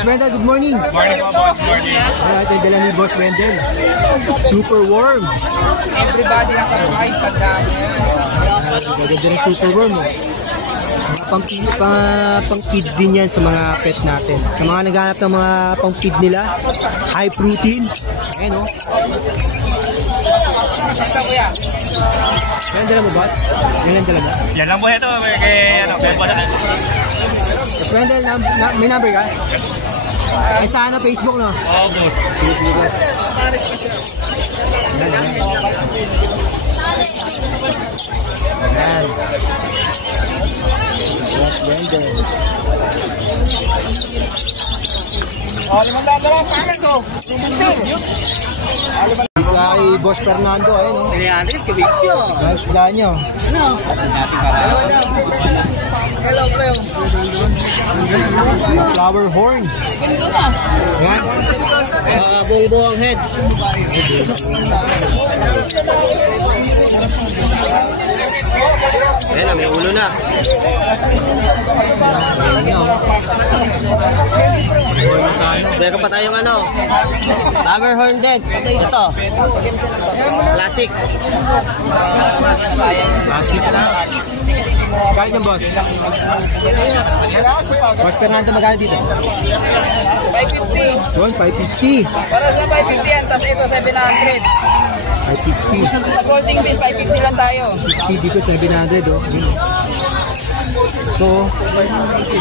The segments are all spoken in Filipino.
Boss Wendell, good morning. Morning po, boss. Morning. Alright, ang dala ni Boss Wendell. Super worm. Everybody has a right sa dami. Gaganda ng super worm. Pang-feed din yan sa mga pet natin. Sa mga naghanap ng mga pang-feed nila, high protein. Ayan o. Yan dala mo, boss? Yan dala mo? Yan lang po ito. Kaya ano, Boss Wendell, may number ka? Ay sana Facebook, no? Oo, boss. Ayan. Boss Wendell. Oh, 500 lang. Pakas ko. Kay Boss Fernando, ayun o. 300, kabisyo. Nice plan nyo. Hello, bro. Flower horn. Ayan. Bull head. Ayan, may ulo na. Meron pa tayong ano, flower horn din. Ito, classic. Classic na. Kaya ng boss. Boss Fernando, magkano dito? 550. Yun, 550. Para sa 550 yan, tapos ito 700. 550. Sa Golden Bees, 550 lang tayo. 50 dito, 700, oh. So,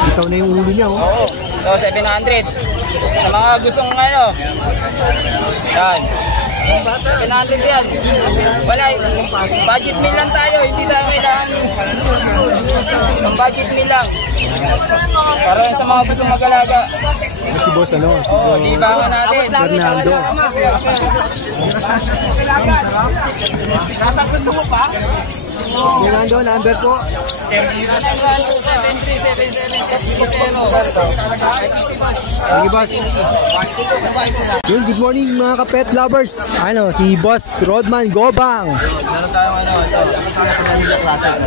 ikaw na yung ulo niya, oh. Oo, so 700. Sa mga gustong ano, yan. 700 yan. Wala, budget meal lang tayo. Hindi tayo kailangan ng budget meal lang. Para sa mga gustong mag-alaga. Si boss, ano? Oo, libangan natin. Fernando. Nasa gusto mo pa? Fernando, number po. 912-77-77-60. Sige, boss. Yun, good morning mga ka-pet lovers. Ano, si Boss Rodman Gobang. Meron tayong ano, ito. Ito classic.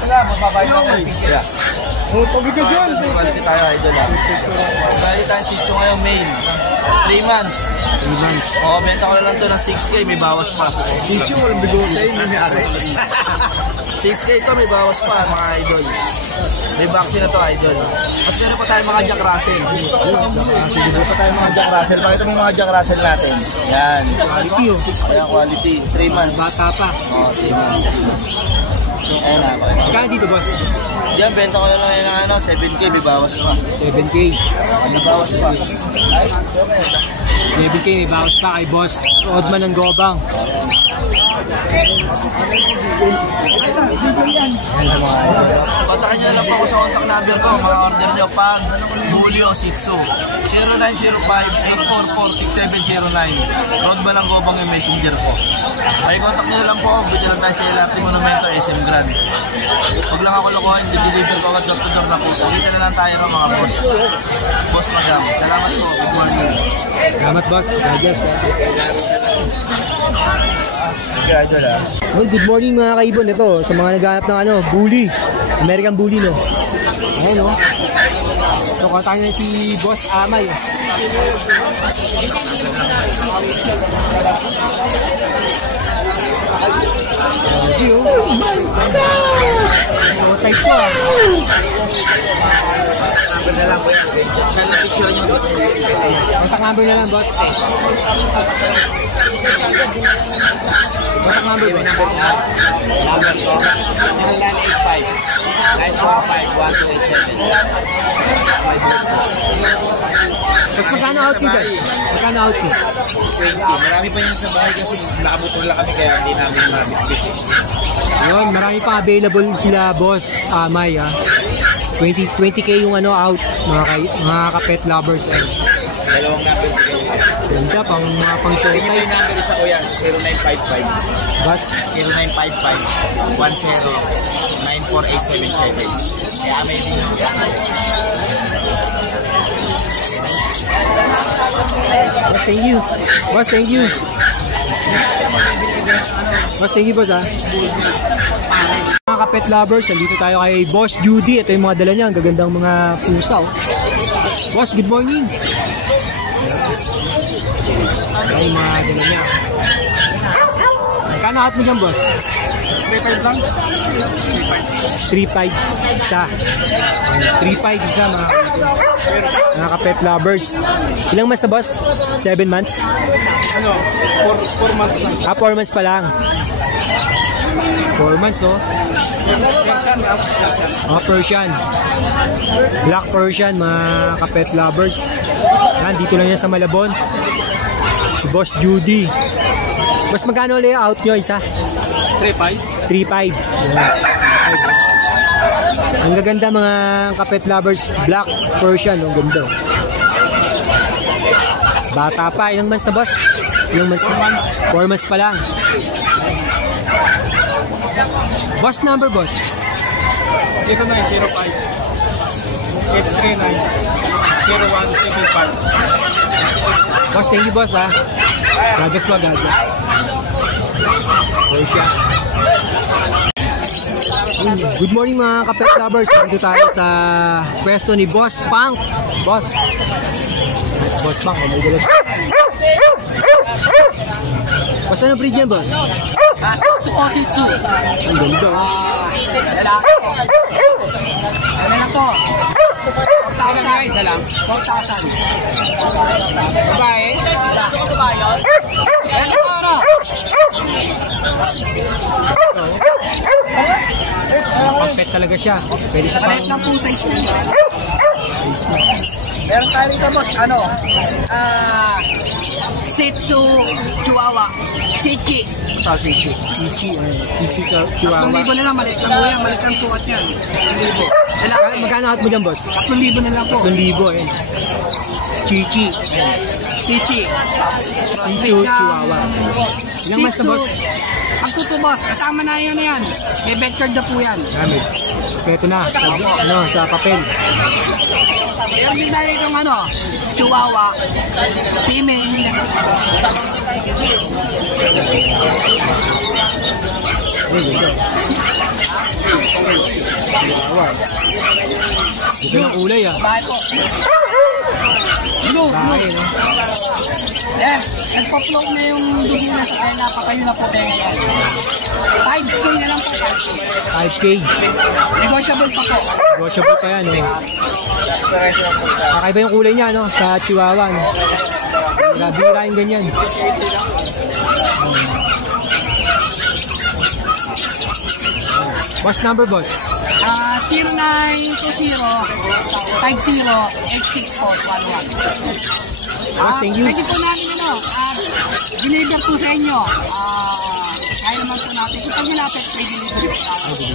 Wala, mababay ko. Oh, pabigay dyan. Basta tayo, idol. Bali tayo 6 ngayon, main. 3 months. 3 months. Oo, benta ko na lang ito ng 6K, may bawas pa. Chicho, walang bigote yung nangyari. 6K ito, may bawas pa, mga idol. May vaccine na to, idol. Mas meron pa tayo mga Jack Russell. Meron pa tayo mga Jack Russell. Pakita mo yung mga Jack Russell natin. Yan. Quality, oh. Ayan, quality. 3 months. Bata pa. Oo, 3 months. Ayan na. Kaya dito, boss? Yan, benta ko na lang yan ng ano, 7K, may bawas pa. 7K. May bawas pa. 7K, may bawas pa kay Boss Rodman ng Gobang. Kontakin nyo lang po ako sa contact number ko. Mga order nyo pag Bully o Shih Tzu 0905-844-6709. Rodman ng Gobang yung messenger ko. Ay contact nyo lang po. Bigyan lang tayo sa LRT Monumento SM Grand. Huwag lang ako lokohan. Deliver ko agad door na po. Dito na lang tayo ng mga boss. Boss Madam. Salamat po. Good morning. Salamat, boss. Gracias. Well, good morning mga kaibon. Ito, sa mga naghanap ng ano, bully. American bully, no? Ayan, no? Ito, kontakin na si Boss Amay. Oh my God! So, type ko, ah. Na lang po yan. Saan na picture nyo? Contact number na lang, boss. Contact number ba? Number ko, 0985-945-1287. Tapos magkano outfit dyan? Magkano outfit? 20. Marami pa yun sa bahay kasi nakabutol lang kami kaya hindi namin mabitbit. Yun, marami pa available sila, boss Amay, ha. 20k yung ano out, mga ka-pet lovers. Dalawang number ko. Ganda, pang mga pang-showtime. Yung number isa ko yan, 0955. Boss, 0955-10-94877. Kaya may din yung boss, thank you. Boss, thank you. Boss, thank you, boss, ha. Mga mga kapet lovers, nandito tayo kay Boss Judy. Ito yung mga dala niya, ang gagandang mga pusa. Oh. Boss, good morning. Ay, mga dala niya. Magkano hat mo dyan, boss? 3.5 lang. 3.5 isa. 3.5 isa mga kapet lovers. Ilang months na, boss? 7 months? Ano? 4 months lang. 4 months pa lang. 4 months, oh. Persian. Black Persian, mga kapet lovers. Dito lang yan sa Malabon. Si Boss Judy. Boss, magkano layout nyo isa? 3.5. 3.5. Ang gaganda mga kapet lovers. Black Persian. Ang ganda. Bata pa. Ilang months na, boss? Ilang months na? 4 months pa lang. Boss number, boss? 0905 839 0175. Boss, thank you, boss, ha. Gagas mo, gagas. Persia. Good morning, mga kapet lovers. Dito tayo sa pwesto ni Boss Punk. Boss. Boss Punk, oh my God. Boss, ano breed yan, boss? Supositsu. Ang ganda. Lalaki. Ano lang to? 4,000. Isa lang. 4,000. Babae. Pet talaga siya. Pwede sa Pares lang po size niya. Meron tayo rito, boss. Shih Tzu Chihuahua. Sichi. Chichi. Chichi sa Chihuahua. 3,000 na lang. Malit lang po yan. Malit lang sukat yan. 3,000. Lalaki. Magkano hat mo dyan, boss? 3,000 na lang po. 2,000, eh. Chichi. Sichi. Chichi Chihuahua. Ilang months na, boss? Ang tuto, boss. Kasama na yan yan. May bed card na po yan. Gamit. Ito na. Sa papel. Meron din tayo itong Chihuahua. Female. Chihuahua. Ito ng kulay, ah. Bahay po. Blue. Bahay, no? Yan. Nagpa-float na yung dugo na sa kaya napakayo na po tayo ngayon. 5K na lang po. 5K. Negotiable pa po. Negotiable pa yan, eh. Kakaiba yung kulay niya, no? Sa Chihuahua, no? Bira yung ganyan. Boss number, boss? 0920-50-86411. Boss, thank you. Pwede po namin deliver po sa inyo. Kaya naman po natin. Kung pag nilapit, pwede deliver po natin.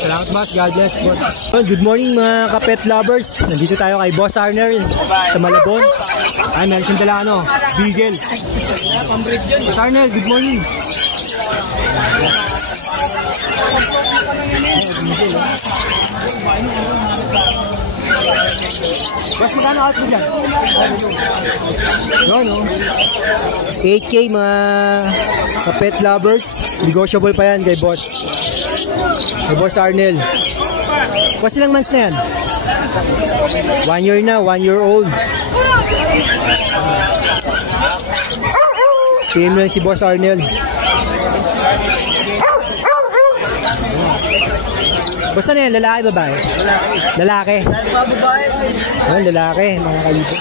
Salamat, boss. God bless, boss. Good morning, mga kapet lovers. Nandito tayo kay Boss Arnel sa Malabon. Ay, meron siyang dala, Beagle. Boss Arnel, good morning. Boss, magkano out mo dyan? No. 8K, mga kapet lovers. Negotiable pa yan kay Boss. Kay Boss Arnel. Boss, ilang months na yan? 1 year na, 1 year old. Same lang si Boss Arnel. Basta na yan, lalaki, babae? Lalaki. Babae. Oh, lalaki, mga kalito.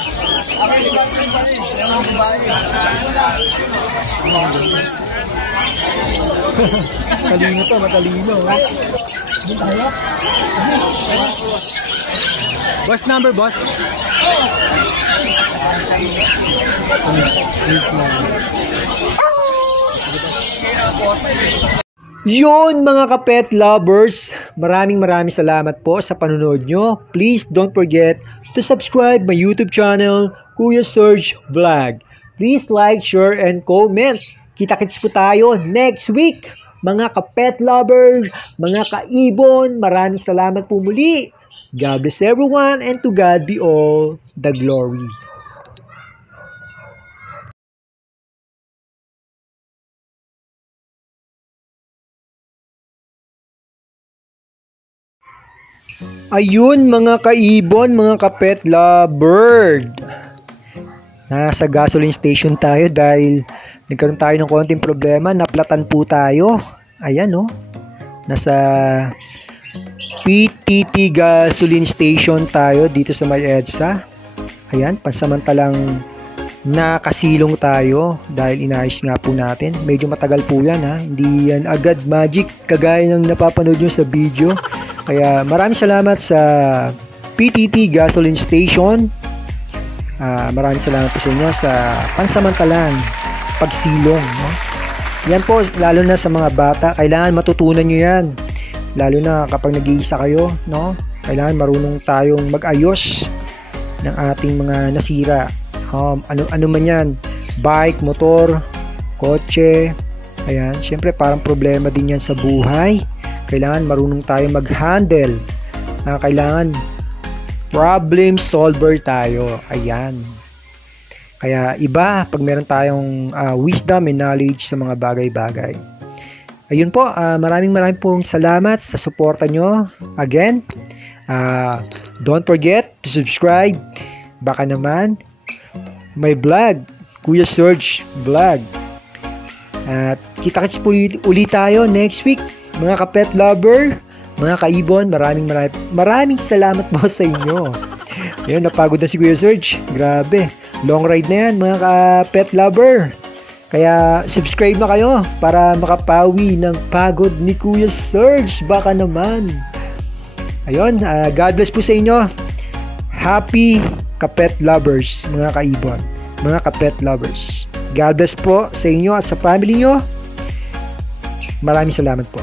Matalino to, matalino. Boss number, boss? Yun, mga kapet lovers, maraming salamat po sa panonood nyo. Please don't forget to subscribe my YouTube channel, Kuya Serge Vlog. Please like, share, and comment. Kita-kits po tayo next week. Mga kapet lovers, mga kaibon, maraming salamat po muli. God bless everyone, and to God be all the glory. Ayun mga kaibon, mga kapet lover. Nasa gasoline station tayo dahil nagkaroon tayo ng konting problema. Naplatan po tayo. Ayan oh. Nasa PTT gasoline station tayo dito sa may EDSA. Ayan, pansamantalang nakasilong tayo dahil inayos nga po natin. Medyo matagal po yan ha. Hindi yan agad magic kagaya ng napapanood nyo sa video. Kaya maraming salamat sa PTT gasoline station. Maraming salamat po sa inyo sa pansamantalang pagsilong. No? Yan po, lalo na sa mga bata. Kailangan matutunan nyo yan. Lalo na kapag nag-iisa kayo. No? Kailangan marunong tayong mag-ayos ng ating mga nasira. Ano man yan, bike, motor, kotse, ayan, syempre parang problema din yan sa buhay. Kailangan marunong tayo mag-handle. Kailangan problem solver tayo. Ayan. Kaya iba pag meron tayong wisdom and knowledge sa mga bagay-bagay. Ayun po, maraming pong salamat sa suporta nyo. Again, don't forget to subscribe. Baka naman may vlog, Kuya Serge Vlog. At kita-kits po ulit tayo next week, mga kapet lover, mga kaibon. Maraming salamat po sa inyo. Ayun, napagod na si Kuya Serge. Grabe, long ride na yan mga kapet lover. Kaya subscribe na kayo para makapawi ng pagod ni Kuya Serge. Baka naman. Ayun, God bless po sa inyo. Happy kapet lovers, mga kaibon, mga kapet lovers. God bless po sa inyo at sa family nyo. Maraming salamat po.